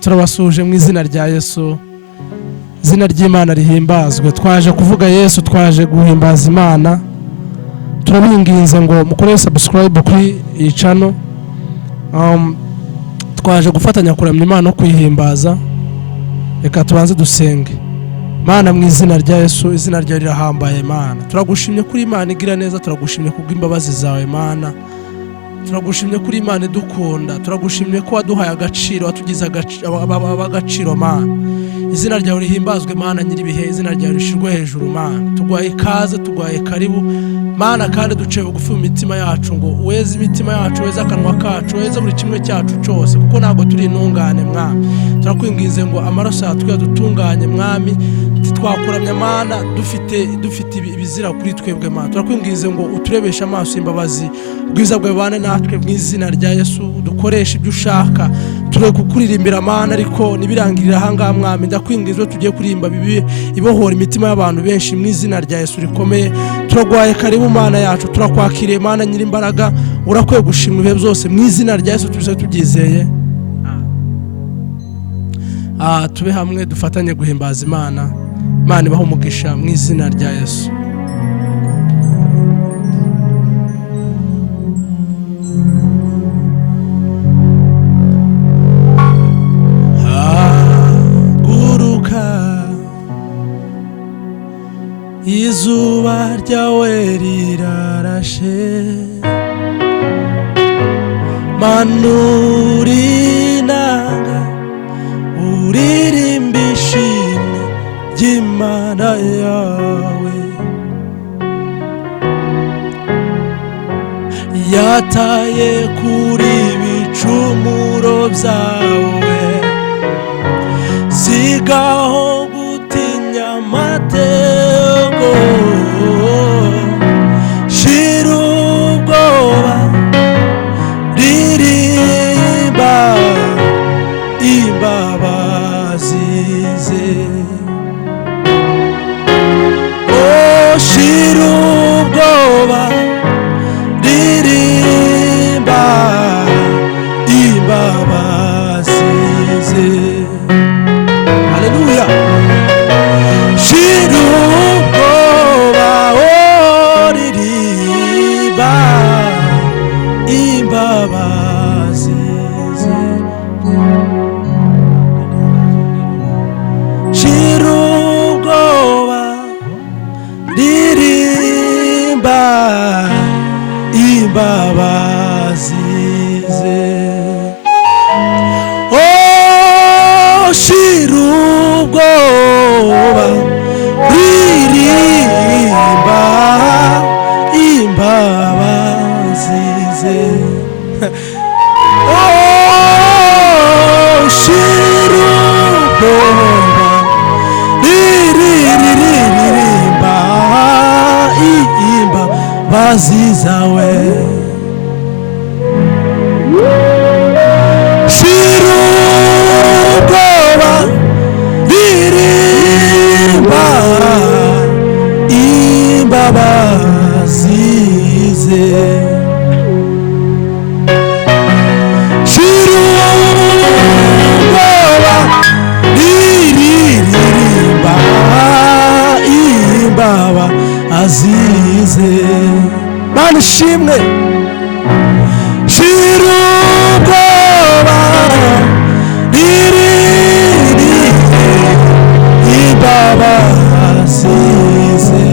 turabasuje mu izina rya Yesu, izina ry'Imana rihimbazwe. Twaje kuvuga Yesu, twaje guhimbaza Imana. Turabinginze ngo mukore subscribe kuri iyi channel. Twaje gufatanya kuramya Imana no kwihimbaza. Reka tubanze dusenge. Mana, mu izina rya Yesu, izina ryawe rirahambaye Mana. Turagushimye kuri Imana igira neza, turagushimye kubw'imbabazi zawe Mana. Turagushimye kuri Imana idukunda, turagushimye ko waduhaye agaciro, watugize agaciro Mana. Izina ryawe rihimbazwe Mana nyiribihe, izina ryawe rishirwe hejuru Mana. Tugwaye ikaze, tugwaye karibu Mana, kandi duce bugufi mu mitima yacu ngo uweze imitima yacu, uweze akanwa kacu, uweze buri kimwe cyacu cyose, kuko ntabwo turi intungane Mwami. Turakwingize ngo amaraso yacu yadutunganye Mwami, twakuramya Mana dufite ibizira kuri twebwe Mana. Turakwingize ngo uturebeshe amaso imbabazi, ubwiza bwawe bane natwe mu izina rya Yesu. Dukoresha ibyo ushaka, turi kukuririmbira Mana, ariko nibirangirira ahangaha Mwami. Ndakwingize tugiye kuririmba bibi ibohora imitima y'abantu benshi mu izina rya Yesu rikomeye. Turagwaye karibu Mana yacu, turakwakiriye Mana nyirimbaraga, urakwiye gushimwa ibihe byose mu izina rya Yesu tuje tubyizeye. Tube hamwe dufatanye guhimbaza Imana. Imana ibahe umugisha mu izina rya Yesu. Izuba ryawe rirarashe, manura inanga uririmba ishimwe ry'Imana yawe. Yataye kuri ibicumuro byawe, sigaho gutinya amateka, shira ubwoba, ririmba imbabazi ze. Shira ubwoba, ririmba imbabazi ze. Haleluya. Shira ubwoba, ririmba imbabazi ze. Shira ubwoba, ririmba imbabazi ze. Shira ubwoba, ririmba imbabazi ze. Shira ubwoba, ririmba imbabazi zawe. Shira ubwoba, ririmba imbabazi ze. Shira ubwoba, ririmba imbabazi ze. Mana ishimwe. Shira ubwoba, ririmba imbabazi ze.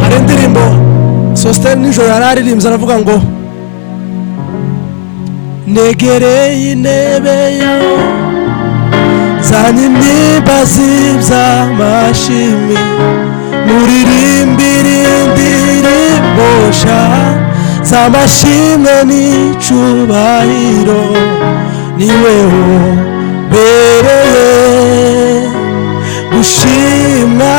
Hari indirimbo Sosthene nijoro yararirimbye aravuga ngo negereye intebe yawe, zanye imbabazi by'amashimwe, muririmbire indirimbo nshya z'amashimwe n'icubahiro. Niwe ubereye gushimwa.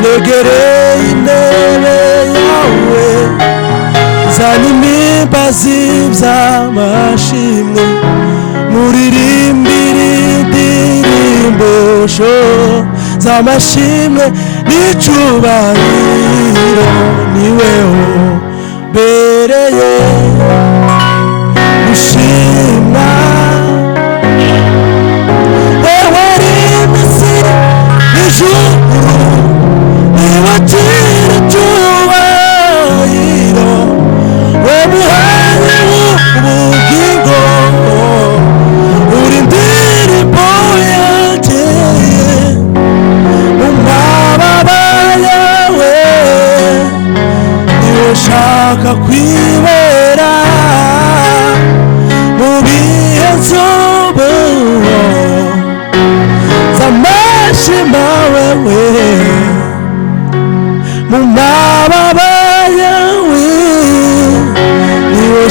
Negereye intebe yawe, zanye imbabazi by'amashimwe, muririmbire indirimbo nshya z'amashimwe n'icubahiro. Niwe ubereye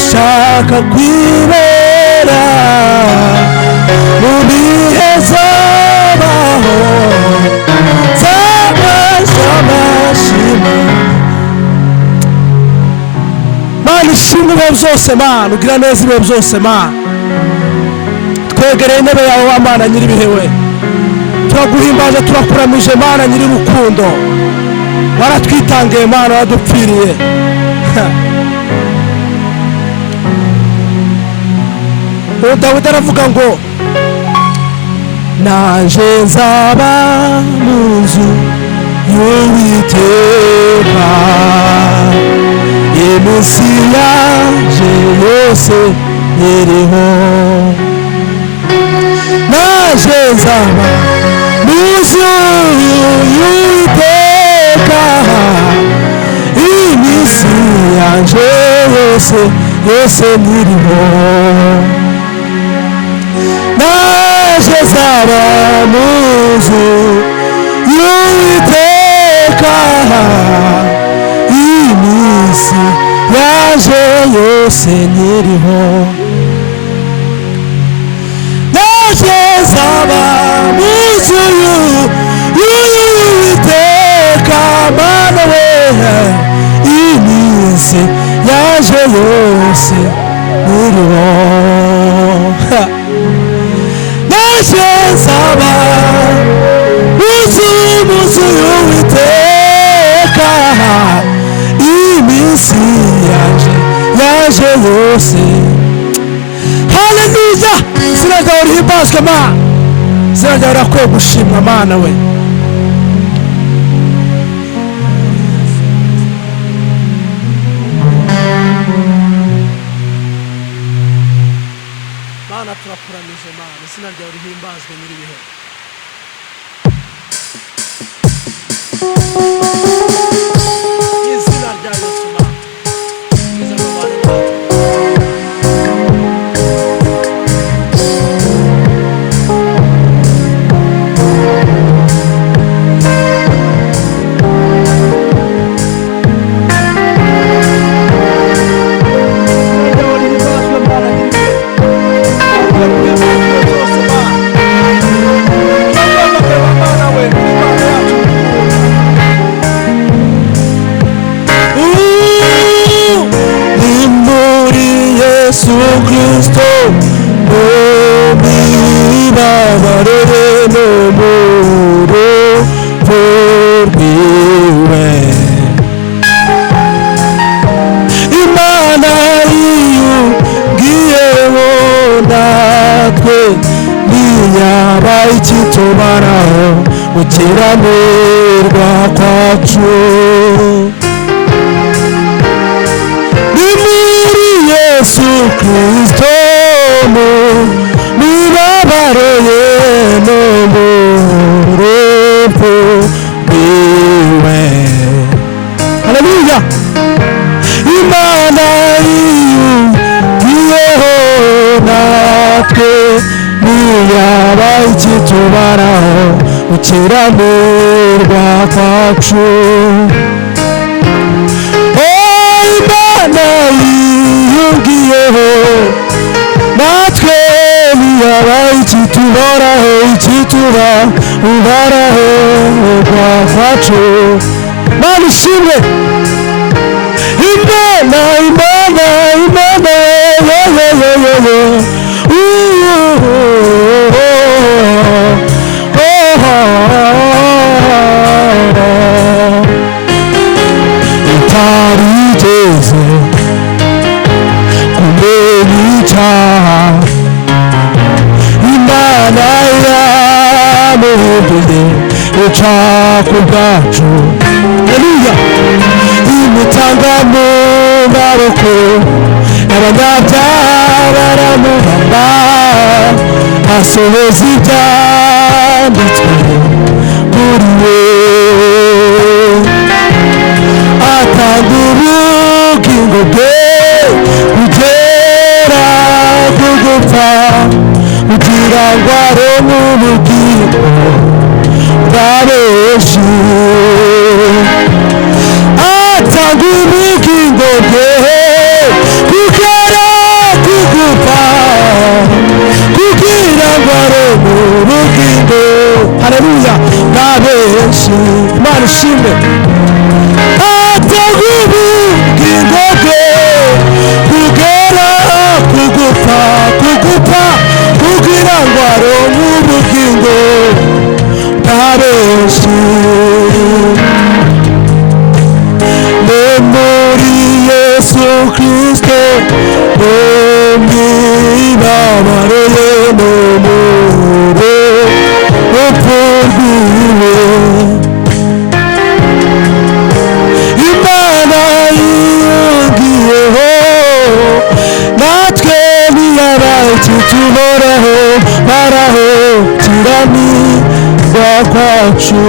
ndashaka kwibera mu bihe zabaho z'amashima. Mana ishimwe ibihe byose Mana, ugira neza ibihe byose Mana. Twegereye intebe yawe wa Mana nyir'ibihe we, turaguhimbaje turakuramije Mana nyir'urukundo, waratwitangiye Mana, waradupfiriye. Dawidi aravuga ngo naje nzaba mu nzu y'Uwiteka iminsi yaje yose iriho. Naje nzaba mu nzu y'Uwiteka iminsi yaje yose iriho. Naje nzaba mu nzu y'Uwiteka iminsi yaje yose iriho. Naje nzaba mu nzu y'Uwiteka Mana we iminsi yaje yose iriho. Naje nzaba mu nzu y'Uwiteka iminsi yaje yose. Haleluya! Izina ryawe rihimbazwe Mana, izina ryawe rirakwiye gushimwa Mana we. Mana turakuramije Mana, izina ryawe rihimbazwe nyir'ibihe. Izina rya Yesu Mana, izina ryawe Mana. Yesu Kristo omibabarire n'umuro rwiwe. Imana yiyungiyeho natwe ntiyaba ikitubaraho gukiranirwa kwacu. Yesu Kristo mibabarire n'umuro rwiwe. Haleluya! Imana yiyungiyeho natwe ntiyaba ikitubaraho gukiranirwa kwacu. Imana yiyungiyeho natwe ntiyaba ikitubaraho kwacu. Mana ishimwe. Imana itarigeze kumenya icyaha. Imana yamuhinduye icaha ku bwacu. Haleluya! imutanga mu maboko y'abanyabyaha baramuhamba, asohoza ibyanditswe kuri we, atanga ubugingo bwe kugera ku gupfa, kugira ngo aronke ubugingo bwa benshi. Atanga ubugingo bwe kugera Kristo umibabaro n'umuro upfurwiwe Imana yiyongiyeho natwe ntiyabaye tuhoraho baraho kiranirwa kwacu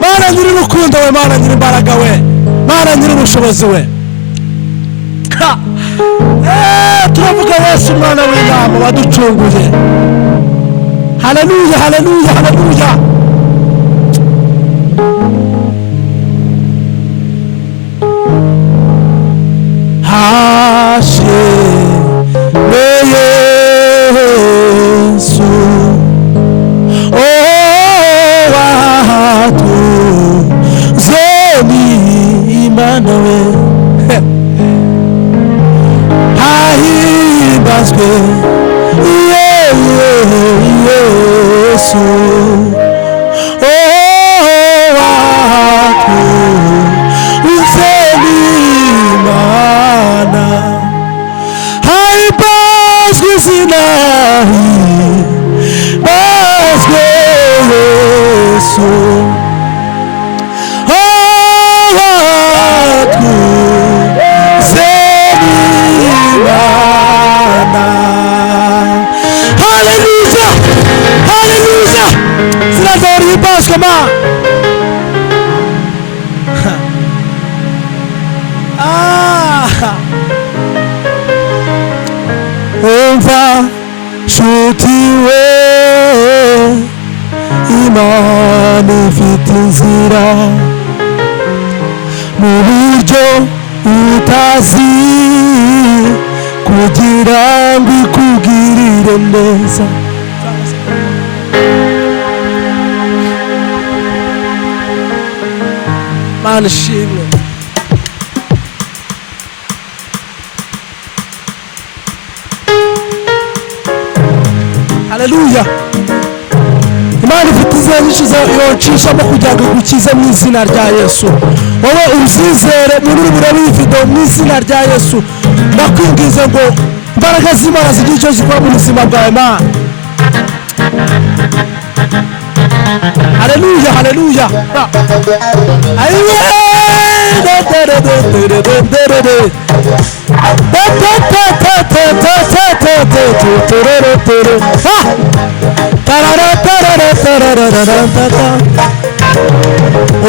Mana nyiri urukundo we, Mana nyiri imbaraga we, Mana nyiri ubushobozi we. Turavuga Yesu Mwana w'Intama waducunguye. Haleluya, haleluya, haleluya. Umva nshuti we, Imana ifite inzira mu buryo utazi kugira ngo ikugirire neza. Mana ishimwe. Haleluya. Imana ifite inzira nyinshi yocishamo kugira ngo igukize mu izina rya Yesu. Wowe uzizere muri uru burabifite mu izina rya Yesu. Ndakwingiza ngo imbaraga z'Imana zigira icyo zikora mu buzima bwawe Mana. Haleluya, haleluya. Ayiwe.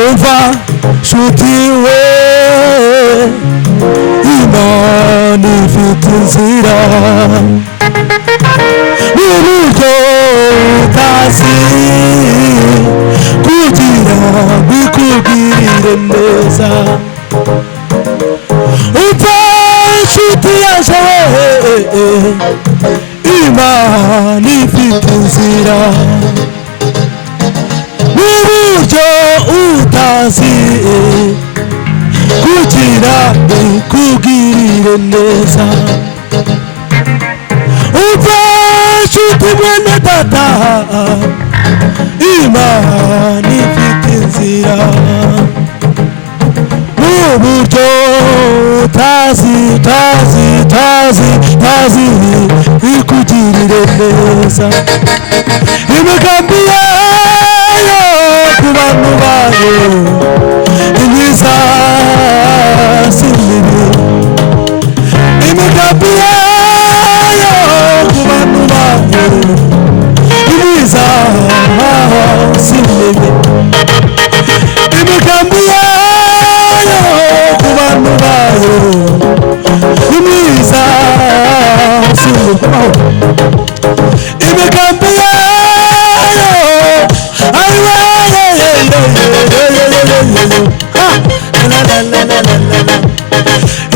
Umva nshuti we, Imana ifite inzira n'uburyo utazi kugira ngo ikugirire neza. Umva nshuti yaje we, Imana ifite inzira n'uburyo utazi kugira ngo ikugirire neza. Umva nshuti mwene data, Imana ifite inzira uburyo utazi ikugirire neza imigambi yayo ku bantu bayo imyiza si mibi imigambi yayo ku bantu bayo imyiza si mibi imigambi yayo ku bantu bayo imyiza si mibi imigambi yayo ayiwe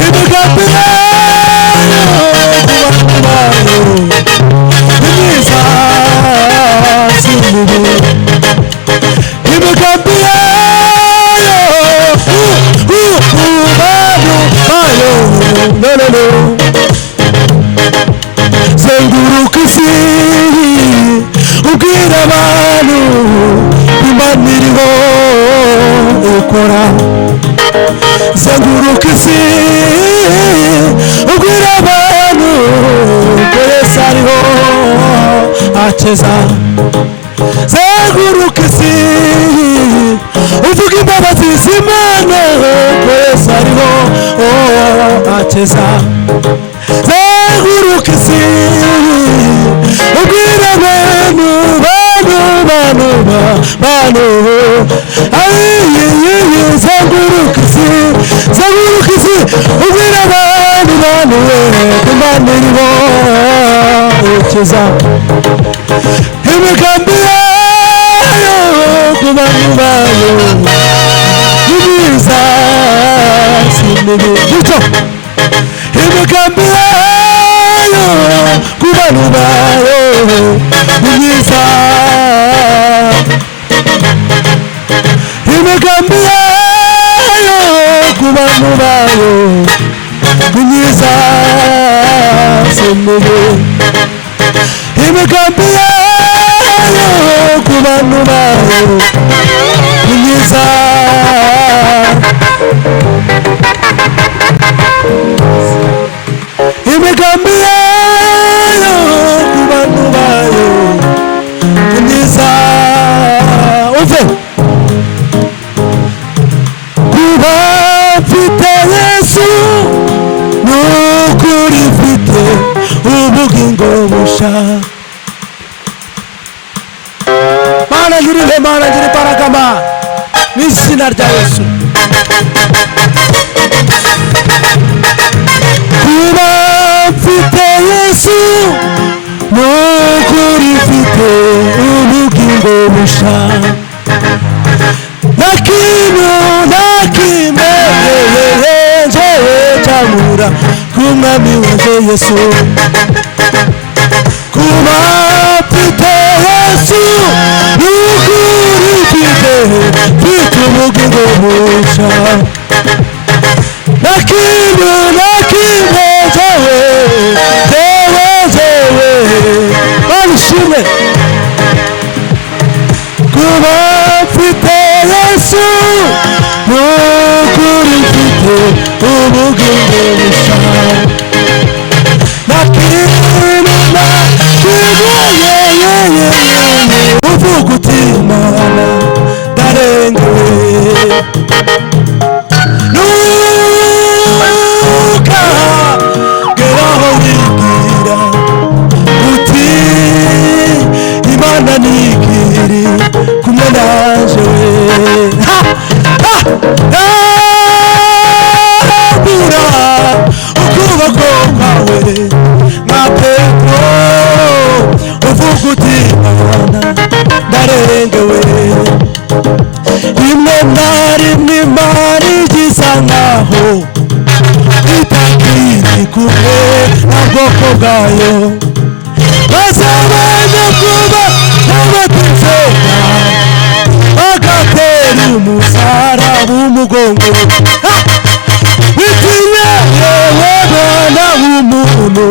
imigambi yayo ku bantu bayo imyiza si mibi imigambi yayo ku bantu bayo zenguruka isi ubwira abantu Imana iriho ikora zenguruka isi ubwira abantu ko Yesu ariho akeza zenguruka isi uvuga imbabazi z'Imana ko Yesu ariho akeza zenguruka isi ubwira abantu zenguruka isi ubwira abantu Imana iriho ikeza imigambi yayo ku bantu bayo imyiza si mibi bityo imigambi yayo ku bantu bayo imyiza imigambi yayo ku bantu bayo imyiza si mibi imigambi yayo ku bantu bayo imyiza imigambi yayo ku bantu bayo imyiza uve kuba mfite Yesu n'ukuri mfite ubugingo busha Mana ngirihe Mana ngira imbaraga Mana mu izina rya Yesu kuba mfite Yesu n'ukuri mfite ubugingo busha nakimwe cyamura kumwami wanje Yesu kuba mfite Yesu n'ukuri mfite ubugingo busha nakimwe jewe banishimwe kuba mfite Yesu n'ukuri mfite ubugingo busha uvuga uti Mana ndarengewe ntukageraho wigira uti Imana nigiri kumwe nanje bura ukuboko kwawe nka Petero uvuga uti Mana ndarengewe rimwe na rimwe Imana igisa nkaho itakiri kumwe na bwoko bwayo bazabana kuba n'abatizera bagatera umusaraba umugongo bitinya yewe mwana w'umuntu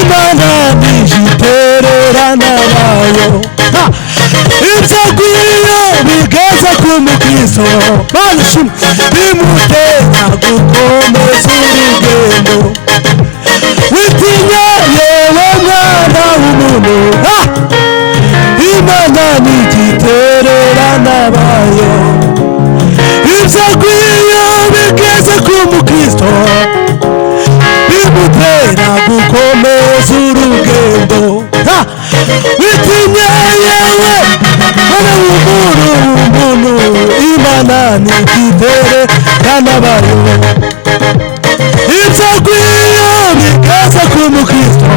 Imana nijitererana nayo ibyo agwiriye bigeza Kristo banishimwe bimutera gukomeza urugendo witinya yewe mwana w'umuntu Imana ntigitererana bayo ibyo akwiye bigeze ku mukristo bimutera gukomeza urugendo witinya yewe mwana w'umuntu Imana ntigitererana bayo ibyo akwiye bigeze ku mukristo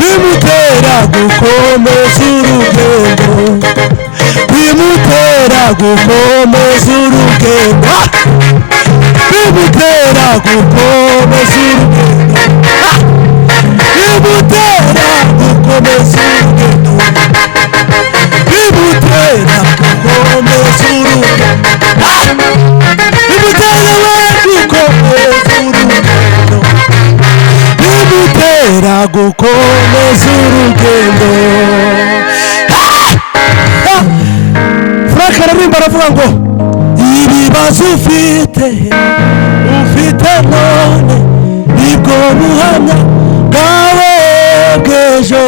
bimutera gukomeza urugendo bimutera gukomeza urugendo bimutera gukomeza urugendo bimutera gukomeza urugendo bimutera gukomeza urugendo bimutera gukomeza urugendo bimutera gukomeza urugendo Frank ararimba aravuga ngo ibibazo ufite none nibwo buhamya bwawe bw'ejo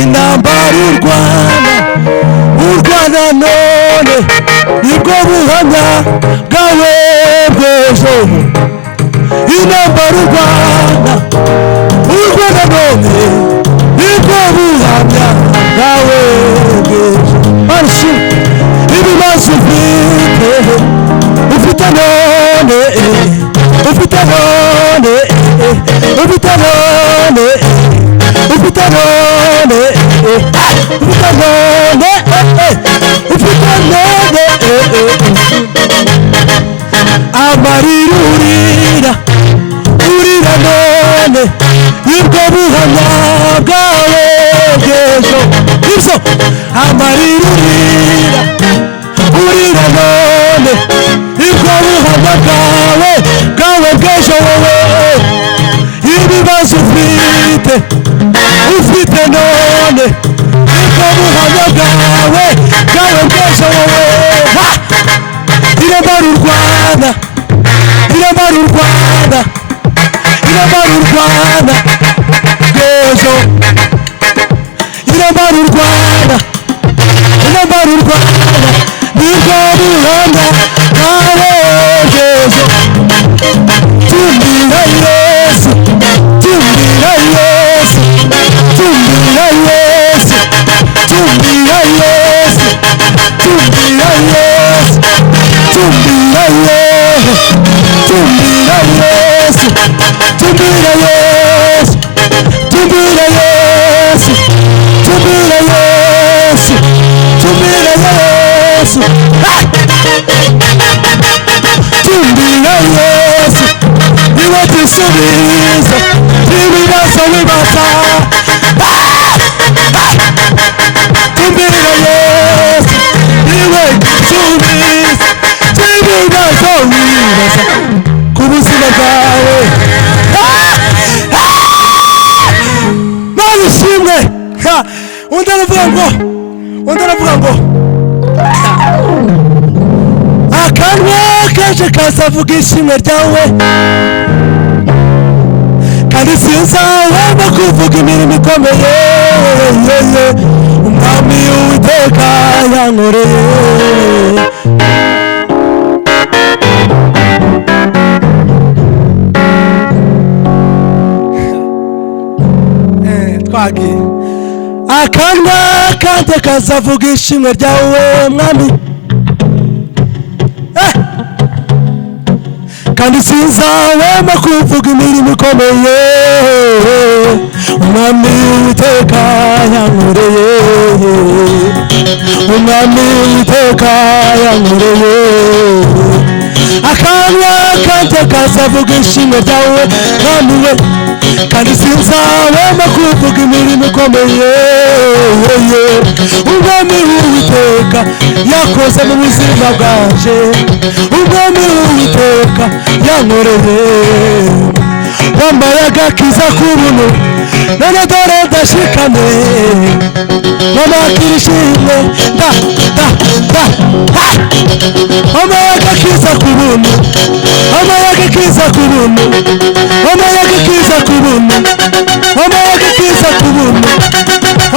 intambara urwana none nibwo buhamya bwawe bw'ejo intambara urwana none nibwo buhamya bwawe bw'ejo ibibazo ufite none ufite none ufite none ufite none ufite none ufite none amarira urira none nibwo buhamya bwawe bw'ejo ibyo amarira urira none nibwo buhamya bwawe bw'ejo wowe ibibazo ufite none nibwo buhamya bwawe bw'ejo wowe iremara u Rwanda bw'ejo iremara u Rwanda nibwo buhamya bwawe bw'ejo tumbira Yesu tumbira Yesu tumbira Yesu tumbira Yesu tumbira Yesu tumbira Yesu tumbira Yesu tumbira Yesu tumbira Yesu tumbira Yesu tumbira Yesu tumbira Yesu niwe gisubizo ibibazo bibaza tumbira Yesu niwe gisubizo ibibazo bibaza ku buzima bwawe nabishimwe undi aravuga ngo akanwa kaje kazavuga ishimwe ryawe kandi sinzahwema kuvuga imirimo ikomeye umwami w'Uwiteka yankoreye twagiye akanwa kanje kazavuga ishimwe ryawe mwami kandi sinzahwema kuvuga imirimo ikomeye umwami w'Uwiteka yankoreye umwami w'Uwiteka yankoreye akanwa kanje kazavuga ishimwe ryawe mwami we kandi sinzahwema kuvuga imirimo ikomeye umwami w'Uwiteka yakoze mu buzima bwanje umwami w'Uwiteka yankoreye wambaye agakiza k'ubuntu none dore ndashikane namakira ishimwe kubuntu amayaga kiza kubuntu amayaga kiza kubuntu amayaga kiza kubuntu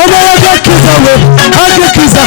amayaga kiza we age kiza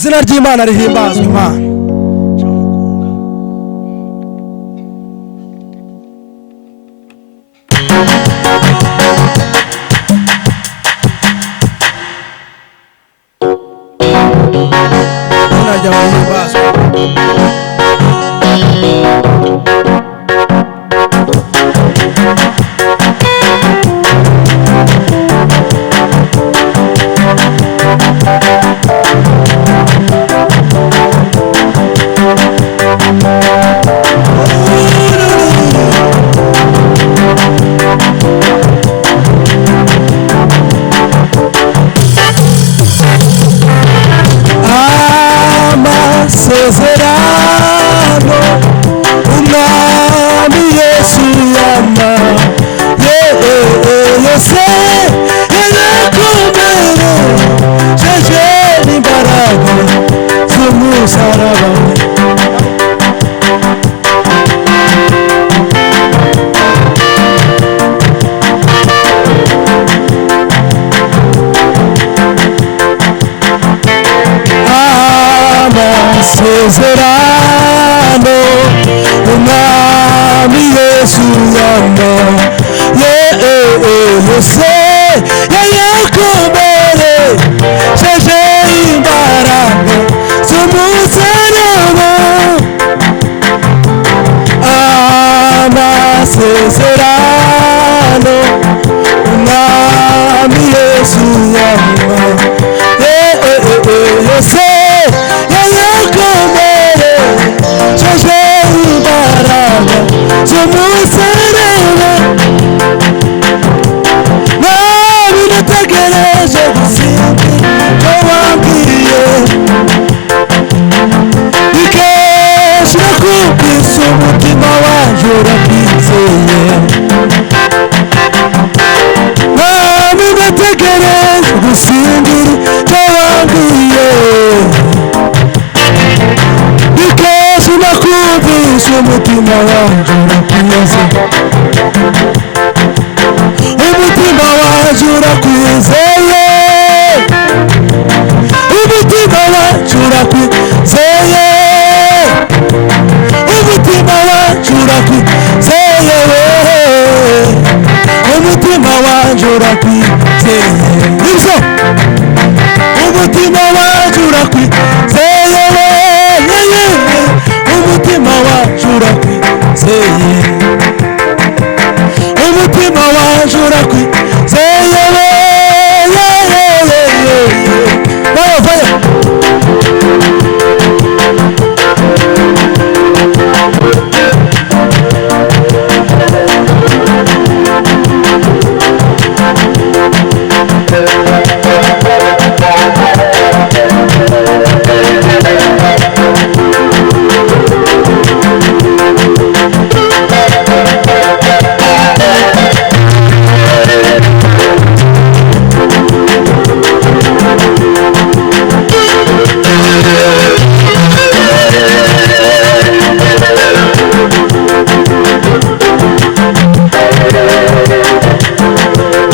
Zina ry'Imana rihimbazwe Imana. Zina ry'Imana rihimbazwe. Umutima wacu urakwi